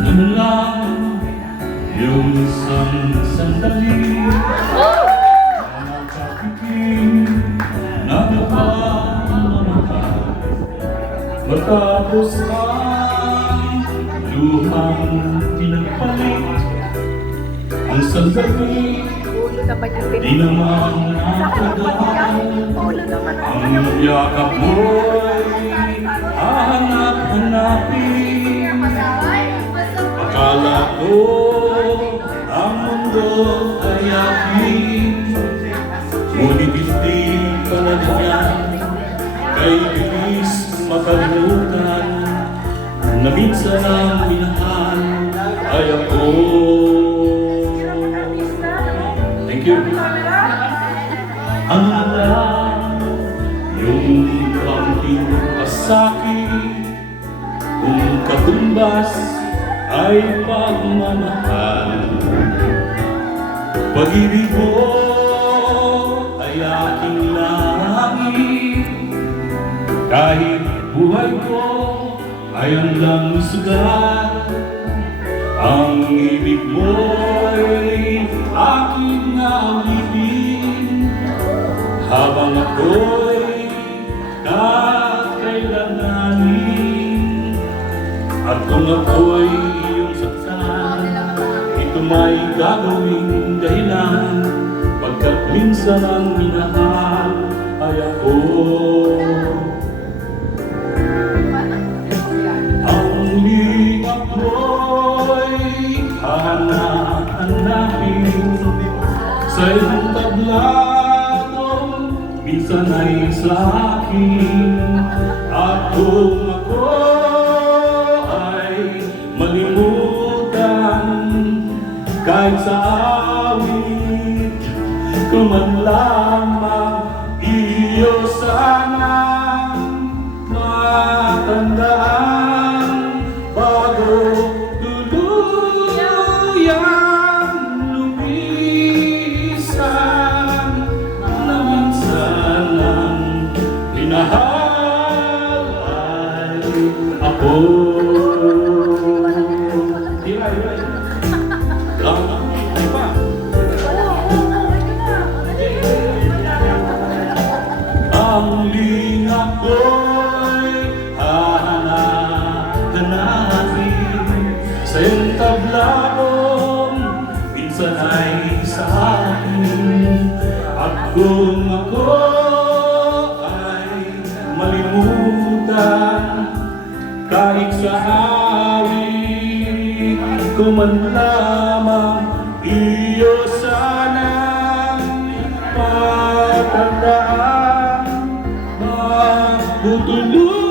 Ganun lang yung isang sandali na nakapiting na napamamahal. Matapos ang luhang pinagpalit, ang sandali Ulo naman yung di naman nakadaan. Ulo naman ang Ang yakap mo'y hahanap-hanapin. Akala ko ang mundo ay akin, ngunit hindi pala yan. Kay bilis makalimutan na minsan ang minahal ay ako. Thank you. Ano lang yung pangking pasaki kung katumbas ay pagmamahal. Pag-ibig mo ay aking langit, kahit buhay ko ay hanggang sugat. Ang ibig mo ay aking nawitin habang ako'y kakailanganin. At kung ako'y iyong saktan, ito may gagawing dahilan, pagkat minsan ang minahal ay ako. Ang lingap mo'y hahanap-hanapin sa iyong tablatong minsan ay sa akin. At kung ako ay malimutan kahit sa awit ko man lamang, iyo sanang matandaan bago tuluyang lumisan na minsan ang minahal ay ako. Ang lingap ko'y hahanap-hanapin sa iyong tablaong minsan ay sa akin. At kung ako ay malimutan kahit sa awit ko man lamang, iyo sanang matandaan, magtutulungan